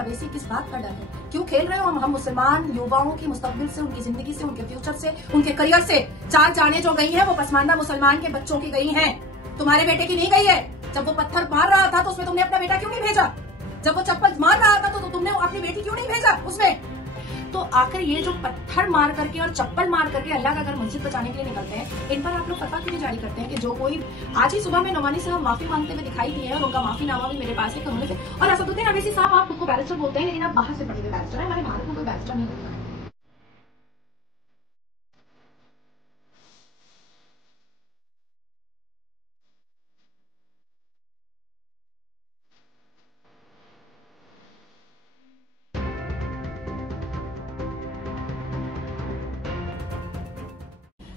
अवैसी किस बात का डर है? क्यों खेल रहे हो हम मुसलमान युवाओं की मुस्तकबिल से, उनकी जिंदगी से, उनके फ्यूचर से, उनके करियर से? 4 जाने जो गई हैं वो पसमानदा मुसलमान के बच्चों की गई हैं, तुम्हारे बेटे की नहीं गई है। जब वो पत्थर मार रहा था तो उसमें तुमने अपना बेटा क्यों नहीं भेजा? जब वो चप्पल मार रहा था तो तुमने अपनी बेटी क्यों नहीं भेजा उसमें? तो आखिर ये जो पत्थर मार करके और चप्पल मार करके अल्लाह का घर मस्जिद बचाने के लिए निकलते हैं, इन पर आप लोग फतवा क्यों जारी करते हैं कि जो कोई आज ही सुबह में नोमानी साहब माफी मांगते हुए दिखाई दिए हैं और उनका माफीनामा भी मेरे पास है कि उन्होंने, और असदुद्दीन अवैसी साहब आप खुद को बैरिस्टर बोलते हैं लेकिन आप बाहर से पढ़े हुए बैरिस्टर है, हमारे भारत में कोई बैरिस्टर नहीं होता है।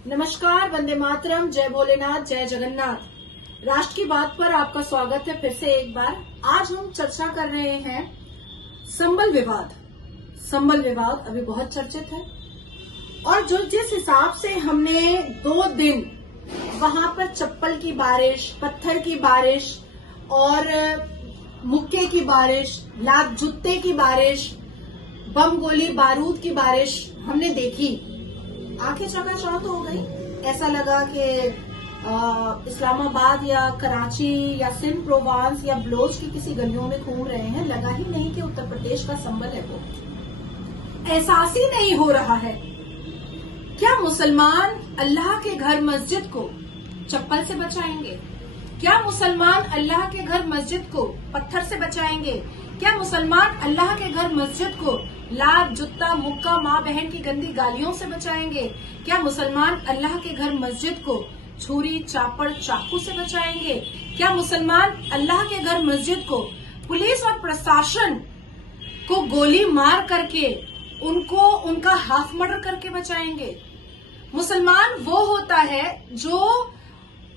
नमस्कार, वंदे मातरम, जय भोलेनाथ, जय जगन्नाथ। राष्ट्र की बात पर आपका स्वागत है फिर से एक बार। आज हम चर्चा कर रहे हैं संबल विवाद। संबल विवाद अभी बहुत चर्चित है और जो जिस हिसाब से हमने 2 दिन वहां पर चप्पल की बारिश, पत्थर की बारिश और मुक्के की बारिश, लात जूते की बारिश, बम गोली बारूद की बारिश हमने देखी, आंखें चकाचौंध हो गई। ऐसा लगा कि इस्लामाबाद या कराची या सिंध प्रोवांस या बलोच की किसी गलियों में घूम रहे हैं। लगा ही नहीं कि उत्तर प्रदेश का संबल है वो। एहसास ही नहीं हो रहा है। क्या मुसलमान अल्लाह के घर मस्जिद को चप्पल से बचाएंगे? क्या मुसलमान अल्लाह के घर मस्जिद को पत्थर से बचाएंगे? क्या मुसलमान अल्लाह के घर मस्जिद को लात, जूता, मुक्का, माँ बहन की गंदी गालियों से बचाएंगे? क्या मुसलमान अल्लाह के घर मस्जिद को छुरी, चापड़, चाकू से बचाएंगे? क्या मुसलमान अल्लाह के घर मस्जिद को पुलिस और प्रशासन को गोली मार करके उनको उनका हाफ मर्डर करके बचाएंगे? मुसलमान वो होता है जो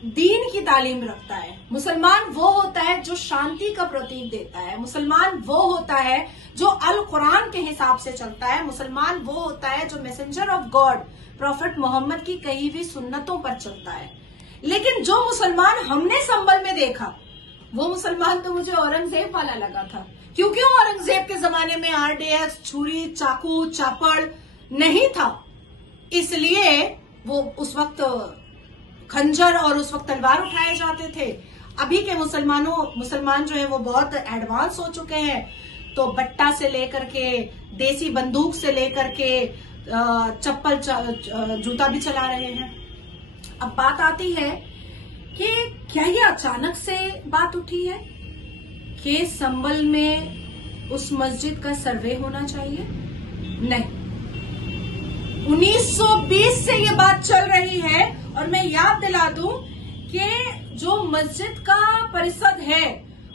दीन की तालीम रखता है। मुसलमान वो होता है जो शांति का प्रतीक देता है। मुसलमान वो होता है जो अल कुरान के हिसाब से चलता है। मुसलमान वो होता है जो messenger of God prophet Muhammad की कही हुई सुन्नतों पर चलता है। लेकिन जो मुसलमान हमने संबल में देखा वो मुसलमान तो मुझे औरंगजेब वाला लगा था, क्योंकि औरंगजेब के जमाने में RDX, छुरी, चाकू, चापड़ नहीं था, इसलिए वो उस वक्त खंजर और उस वक्त तलवार उठाए जाते थे। अभी के मुसलमान जो है वो बहुत एडवांस हो चुके हैं, तो बट्टा से लेकर के, देसी बंदूक से लेकर के चप्पल, जूता भी चला रहे हैं। अब बात आती है कि क्या ये अचानक से बात उठी है कि संबल में उस मस्जिद का सर्वे होना चाहिए? नहीं, 1920 से ये बात चल रही है। और मैं याद दिला दूं कि जो मस्जिद का परिषद है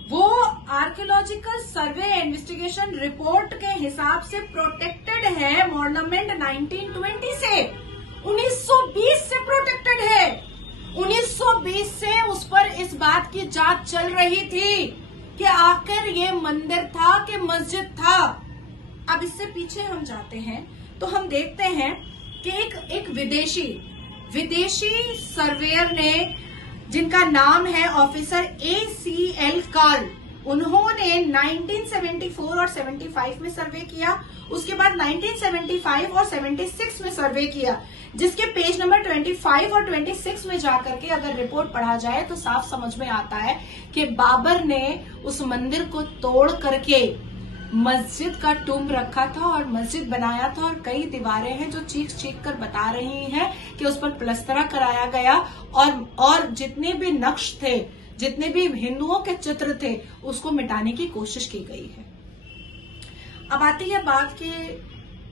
वो आर्कियोलॉजिकल सर्वे इन्वेस्टिगेशन रिपोर्ट के हिसाब से प्रोटेक्टेड है मॉन्यूमेंट 1920 से। 1920 से प्रोटेक्टेड है। 1920 से उस पर इस बात की जांच चल रही थी कि आखिर ये मंदिर था कि मस्जिद था। अब इससे पीछे हम जाते हैं तो हम देखते हैं कि एक विदेशी सर्वेयर ने, जिनका नाम है ऑफिसर ACL कार्ल, उन्होंने 1974 और 75 में सर्वे किया। उसके बाद 1975 और 76 में सर्वे किया, जिसके पेज नंबर 25 और 26 में जाकर के अगर रिपोर्ट पढ़ा जाए तो साफ समझ में आता है कि बाबर ने उस मंदिर को तोड़ करके मस्जिद का टूम्ब रखा था और मस्जिद बनाया था। और कई दीवारें हैं जो चीख चीख कर बता रही हैं कि उस पर प्लस्तरा कराया गया और जितने भी नक्श थे, जितने भी हिंदुओं के चित्र थे, उसको मिटाने की कोशिश की गई है। अब आती है बात कि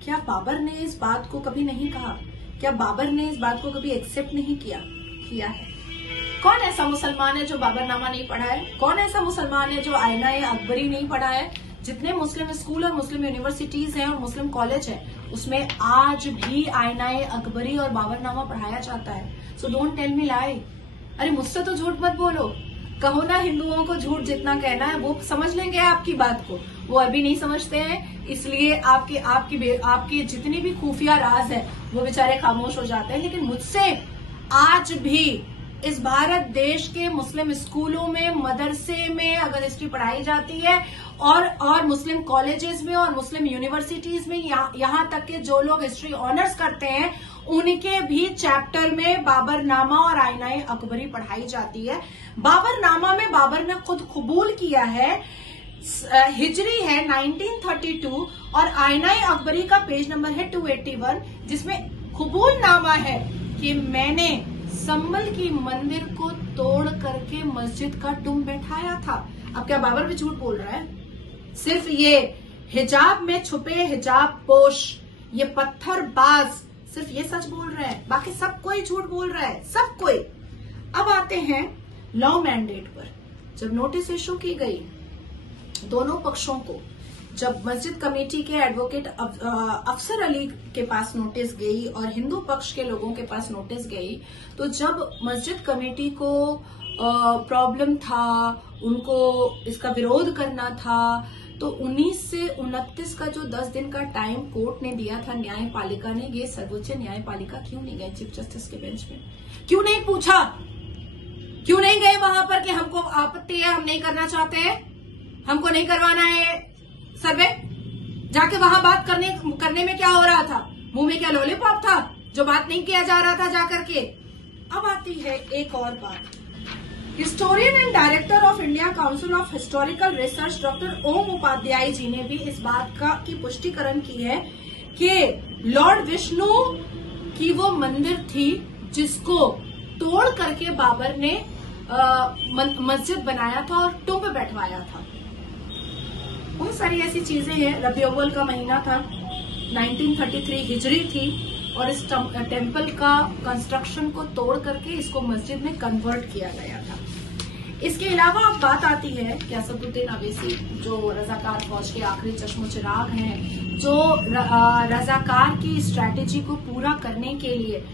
क्या बाबर ने इस बात को कभी नहीं कहा? क्या बाबर ने इस बात को कभी एक्सेप्ट नहीं किया है? कौन ऐसा मुसलमान है जो बाबरनामा नहीं पढ़ा है? कौन ऐसा मुसलमान है जो आईना अकबरी नहीं पढ़ा है? जितने मुस्लिम स्कूल और मुस्लिम यूनिवर्सिटीज हैं और मुस्लिम कॉलेज है, उसमें आज भी आईना अकबरी और बाबरनामा पढ़ाया जाता है। सो डोंट टेल मी लाई। अरे मुझसे तो झूठ मत बोलो। कहो ना हिंदुओं को झूठ जितना कहना है, वो समझ लेंगे आपकी बात को। वो अभी नहीं समझते हैं, इसलिए आपके जितनी भी खुफिया राज है वो बेचारे खामोश हो जाते हैं। लेकिन मुझसे आज भी इस भारत देश के मुस्लिम स्कूलों में, मदरसे में अगर हिस्ट्री पढ़ाई जाती है और मुस्लिम कॉलेजेस में और मुस्लिम यूनिवर्सिटीज में, यहाँ तक के जो लोग हिस्ट्री ऑनर्स करते हैं उनके भी चैप्टर में बाबरनामा और आईनाए अकबरी पढ़ाई जाती है। बाबरनामा में बाबर ने खुद कबूल किया है, हिजरी है 1932 और आईनाए अकबरी का पेज नंबर है 281, जिसमें कबूलनामा है कि मैंने संभल की मंदिर को तोड़ करके मस्जिद का टुम बैठाया था। अब क्या बाबर भी झूठ बोल रहा है? सिर्फ ये हिजाब में छुपे हिजाब पोश, ये पत्थरबाज सिर्फ ये सच बोल रहा है, बाकी सब कोई झूठ बोल रहा है, सब कोई। अब आते हैं लॉ मैंडेट पर। जब नोटिस इशू की गई दोनों पक्षों को, जब मस्जिद कमेटी के एडवोकेट अफसर अली के पास नोटिस गई और हिंदू पक्ष के लोगों के पास नोटिस गई, तो जब मस्जिद कमेटी को प्रॉब्लम था, उनको इसका विरोध करना था, तो 19 से 29 का जो 10 दिन का टाइम कोर्ट ने दिया था न्यायपालिका ने, ये सर्वोच्च न्यायपालिका क्यों नहीं गए चीफ जस्टिस के बेंच में? क्यों नहीं पूछा? क्यों नहीं गए वहां पर कि हमको आपत्ति है, हम नहीं करना चाहते हैं, हमको नहीं करवाना है सर्वे? जाके वहां बात करने में क्या हो रहा था? मुंह में क्या लॉलीपॉप था जो बात नहीं किया जा रहा था जाकर के? अब आती है एक और बात। Historian and director of India council of historical research doctor Om Upadhyay ji ने भी इस बात की पुष्टिकरण की है कि लॉर्ड विष्णु की वो मंदिर थी जिसको तोड़ करके बाबर ने मस्जिद बनाया था और टुम्ब बैठवाया था। बहुत सारी ऐसी चीजें हैं। रबी अव्वल का महीना था, 1933 हिजरी थी और इस टेम्पल का कंस्ट्रक्शन को तोड़ करके इसको मस्जिद में कन्वर्ट किया गया था। इसके अलावा अब बात आती है कि असदुद्दीन अवैसी जो रजाकार फौज के आखिरी चश्मो चिराग हैं, जो रजाकार की स्ट्रैटेजी को पूरा करने के लिए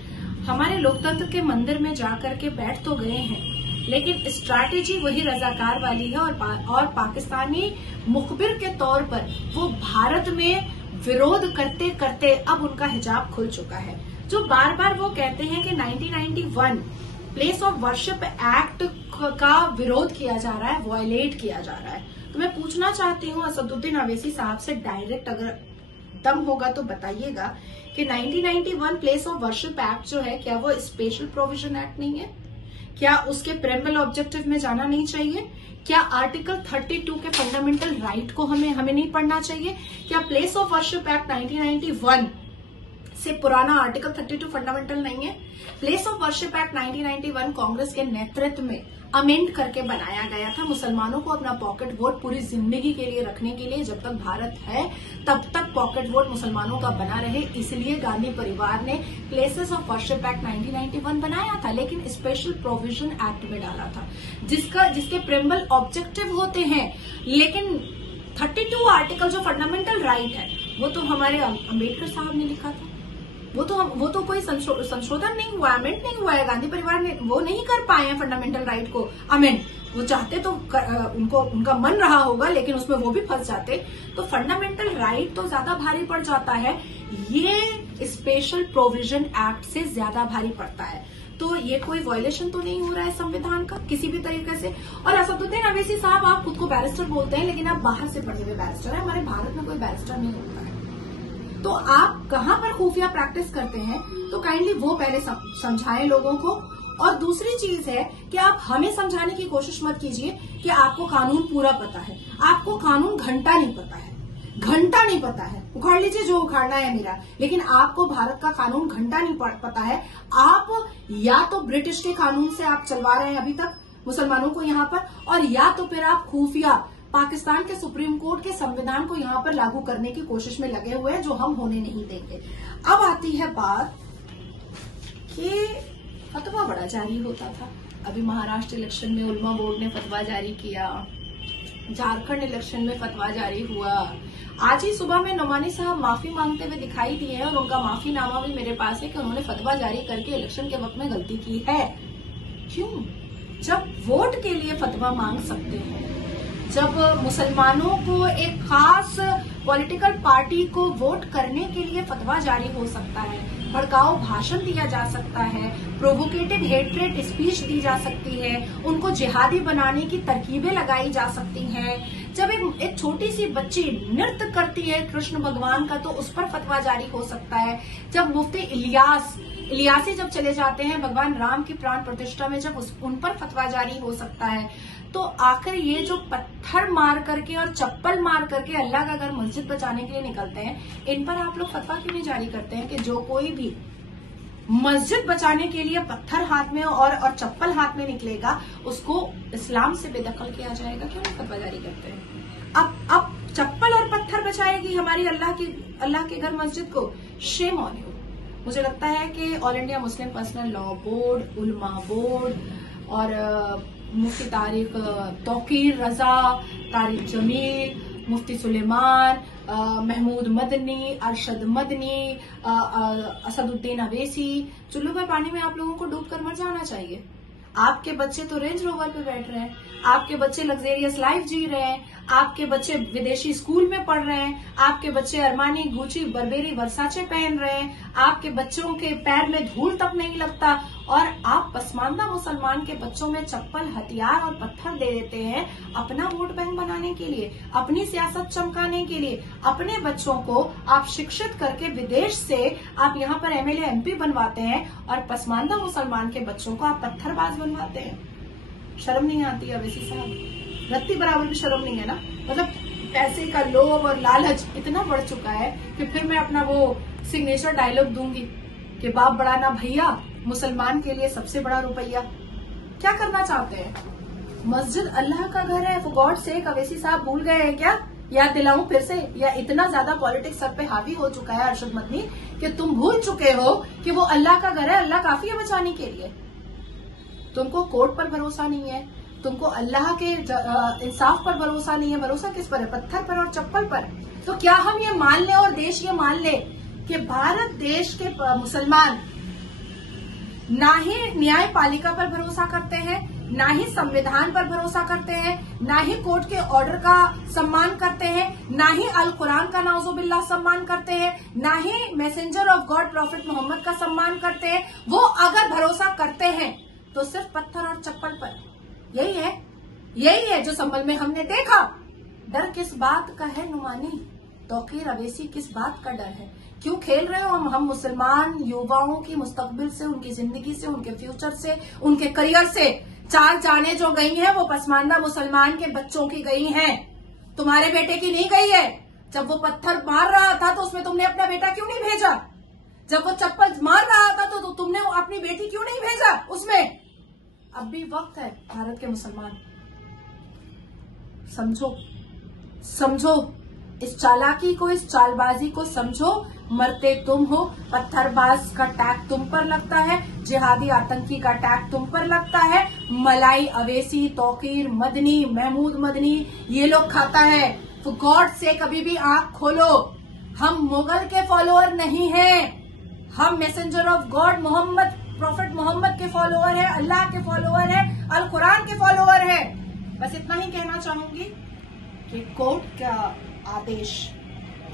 हमारे लोकतंत्र के मंदिर में जाकर के बैठ तो गए हैं, लेकिन स्ट्रैटेजी वही रजाकार वाली है और पाकिस्तानी मुखबिर के तौर पर वो भारत में विरोध करते करते अब उनका हिजाब खुल चुका है। जो बार बार वो कहते हैं कि 1991 प्लेस ऑफ वर्शिप एक्ट का विरोध किया जा रहा है, वायलेट किया जा रहा है। तो मैं पूछना चाहती हूँ असदुद्दीन अवैसी साहब से डायरेक्ट, अगर दम होगा तो बताइएगा कि 1991 प्लेस ऑफ वर्शिप एक्ट जो है, क्या वो स्पेशल प्रोविजन एक्ट नहीं है? क्या उसके प्रेम्बल ऑब्जेक्टिव में जाना नहीं चाहिए? क्या आर्टिकल 32 के फंडामेंटल राइट को हमें नहीं पढ़ना चाहिए? क्या प्लेस ऑफ वर्शिप एक्ट 1991 से पुराना आर्टिकल 32 फंडामेंटल नहीं है? Place of worship act 1991 Congress के नेतृत्व में अमेंड करके बनाया गया था, मुसलमानों को अपना पॉकेट वोट पूरी जिंदगी के लिए रखने के लिए। जब तक भारत है तब तक पॉकेट वोट मुसलमानों का बना रहे, इसलिए गांधी परिवार ने प्लेसेस ऑफ वर्शिप एक्ट 1991 बनाया था, लेकिन स्पेशल प्रोविजन एक्ट में डाला था जिसके प्रेम्बल ऑब्जेक्टिव होते हैं। लेकिन 32 आर्टिकल जो फंडामेंटल राइट है वो तो हमारे अम्बेडकर साहब ने लिखा था, वो तो कोई संशोधन नहीं हुआ, अमेंड नहीं हुआ है। गांधी परिवार ने वो नहीं कर पाए हैं फंडामेंटल राइट को अमेंड। वो चाहते तो उनका मन रहा होगा, लेकिन उसमें वो भी फंस जाते। तो फंडामेंटल राइट तो ज्यादा भारी पड़ जाता है, ये स्पेशल प्रोविजन एक्ट से ज्यादा भारी पड़ता है। तो ये कोई वायलेशन तो नहीं हो रहा है संविधान का किसी भी तरीके से। और असदुद्दीन अवैसी साहब, आप खुद को बैरिस्टर बोलते हैं, लेकिन आप बाहर से पढ़े हुए बैरिस्टर हैं। हमारे भारत में कोई बैरिस्टर नहीं होता है, तो आप कहां पर खुफिया प्रैक्टिस करते हैं? तो काइंडली वो पहले समझाएं लोगों को। और दूसरी चीज है कि आप हमें समझाने की कोशिश मत कीजिए कि आपको कानून पूरा पता है। आपको कानून घंटा नहीं पता है, घंटा नहीं पता है। उखाड़ लीजिए जो उखाड़ना है मेरा, लेकिन आपको भारत का कानून घंटा नहीं पता है। आप या तो ब्रिटिश के कानून से आप चलवा रहे हैं अभी तक मुसलमानों को यहाँ पर, और या तो फिर आप खुफिया पाकिस्तान के सुप्रीम कोर्ट के संविधान को यहाँ पर लागू करने की कोशिश में लगे हुए हैं, जो हम होने नहीं देंगे। अब आती है बात कि फतवा बड़ा जारी होता था। अभी महाराष्ट्र इलेक्शन में उलमा बोर्ड ने फतवा जारी किया, झारखंड इलेक्शन में फतवा जारी हुआ। आज ही सुबह में नोमानी साहब माफी मांगते हुए दिखाई दिए हैं और उनका माफीनामा भी मेरे पास है कि उन्होंने फतवा जारी करके इलेक्शन के वक्त में गलती की है। क्यों? जब वोट के लिए फतवा मांग सकते हैं, जब मुसलमानों को एक खास पॉलिटिकल पार्टी को वोट करने के लिए फतवा जारी हो सकता है, भड़काऊ भाषण दिया जा सकता है, प्रोवोकेटिव हेट्रेट स्पीच दी जा सकती है, उनको जिहादी बनाने की तरकीबें लगाई जा सकती हैं। जब एक छोटी सी बच्ची नृत्य करती है कृष्ण भगवान का, तो उस पर फतवा जारी हो सकता है। जब मुफ्ती इलियासी जब चले जाते हैं भगवान राम की प्राण प्रतिष्ठा में, जब उन पर फतवा जारी हो सकता है। तो आखिर ये जो पत्थर मार करके और चप्पल मार करके अल्लाह का घर मस्जिद बचाने के लिए निकलते हैं, इन पर आप लोग फतवा क्यों नहीं जारी करते हैं कि जो कोई भी मस्जिद बचाने के लिए पत्थर हाथ में और चप्पल हाथ में निकलेगा उसको इस्लाम से बेदखल किया जाएगा? क्यों नहीं फतवा जारी करते हैं? अब चप्पल और पत्थर बचाएगी हमारी अल्लाह के घर मस्जिद को? Shame on you. मुझे लगता है कि all India Muslim personal law board, उलमा बोर्ड और मुफ्ती तारिक तौकीर रजा, तारिक जमील, मुफ्ती सुलेमान, महमूद मदनी, अरशद मदनी, असदुद्दीन अवैसी, चुल्लू पर पानी में आप लोगों को डूब कर मर जाना चाहिए। आपके बच्चे तो रेंज रोवर पे बैठ रहे हैं, आपके बच्चे लग्जेरियस लाइफ जी रहे हैं, आपके बच्चे विदेशी स्कूल में पढ़ रहे हैं, आपके बच्चे अरमानी, गुची, बर्बेरी, वर्साचे पहन रहे हैं, आपके बच्चों के पैर में धूल तक नहीं लगता, और आप पसमानदा मुसलमान के बच्चों में चप्पल, हथियार और पत्थर दे देते हैं अपना वोट बैंक बनाने के लिए, अपनी सियासत चमकाने के लिए। अपने बच्चों को आप शिक्षित करके विदेश से आप यहाँ पर एमएलए एमपी बनवाते हैं और पसमानदा मुसलमान के बच्चों को आप पत्थरबाज बनवाते हैं। शर्म नहीं आती है अवैसी साहब? रत्ती बराबर भी शर्म नहीं है ना? मतलब पैसे का लोभ और लालच इतना बढ़ चुका है कि फिर मैं अपना वो सिग्नेचर डायलॉग दूंगी कि बाप बड़ा ना भैया, मुसलमान के लिए सबसे बड़ा रुपया। क्या करना चाहते हैं? मस्जिद अल्लाह का घर है, फॉर गॉड सेक। अवैसी साहब भूल गए हैं क्या? याद दिलाऊं फिर से? या इतना ज्यादा पॉलिटिक्स सर पे हावी हो चुका है अरशद मदनी कि तुम भूल चुके हो कि वो अल्लाह का घर है, अल्लाह काफी है बचाने के लिए। तुमको कोर्ट पर भरोसा नहीं है, तुमको अल्लाह के इंसाफ पर भरोसा नहीं है। भरोसा किस पर है? पत्थर पर और चप्पल पर। तो क्या हम ये मान ले और देश ये मान ले कि भारत देश के मुसलमान ना ही न्यायपालिका पर भरोसा करते हैं, ना ही संविधान पर भरोसा करते हैं, ना ही कोर्ट के ऑर्डर का सम्मान करते हैं, ना ही अल कुरान का नाउजुबिल्लाह सम्मान करते हैं, ना ही messenger of God prophet Mohammad का सम्मान करते हैं। वो अगर भरोसा करते हैं तो सिर्फ पत्थर और चप्पल पर। यही है जो संभल में हमने देखा। डर किस बात का है नुमानी? तौकीर अवैसी, किस बात का डर है? क्यों खेल रहे हो हम मुसलमान युवाओं की मुस्तकबिल से, उनकी जिंदगी से, उनके फ्यूचर से, उनके करियर से? 4 जाने जो गई हैं वो पसमानदा मुसलमान के बच्चों की गई हैं, तुम्हारे बेटे की नहीं गई है। जब वो पत्थर मार रहा था तो उसमें तुमने अपना बेटा क्यों नहीं भेजा? जब वो चप्पल मार रहा था तो तुमने अपनी बेटी क्यों नहीं भेजा उसमें? अब भी वक्त है भारत के मुसलमान, समझो इस चालाकी को, इस चालबाजी को समझो। मरते तुम हो, पत्थरबाज का टैग तुम पर लगता है, जिहादी आतंकी का टैग तुम पर लगता है। मलाई अवैसी, तौकीर मदनी, महमूद मदनी, ये लोग खाता है। फॉर गॉड से कभी भी आंख खोलो। हम मुगल के फॉलोअर नहीं हैं, हम messenger of God Muhammad, prophet Muhammad के फॉलोअर है, अल्लाह के फॉलोअर है, अल कुरान के फॉलोअर है। बस इतना ही कहना चाहूंगी कि कोर्ट का आदेश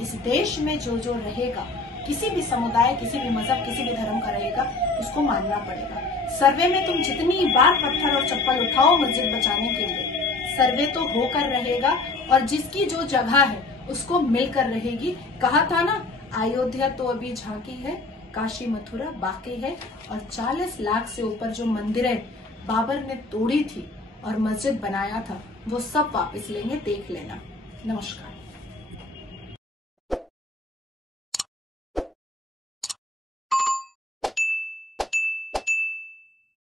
इस देश में जो रहेगा, किसी भी समुदाय, किसी भी मजहब, किसी भी धर्म का रहेगा, उसको मानना पड़ेगा। सर्वे में तुम जितनी बार पत्थर और चप्पल उठाओ मस्जिद बचाने के लिए, सर्वे तो होकर रहेगा और जिसकी जो जगह है उसको मिलकर रहेगी। कहा था ना, अयोध्या तो अभी झांकी है, काशी मथुरा बाकी है, और 40 लाख से ऊपर जो मंदिरें बाबर ने तोड़ी थी और मस्जिद बनाया था वो सब वापस लेंगे, देख लेना। नमस्कार।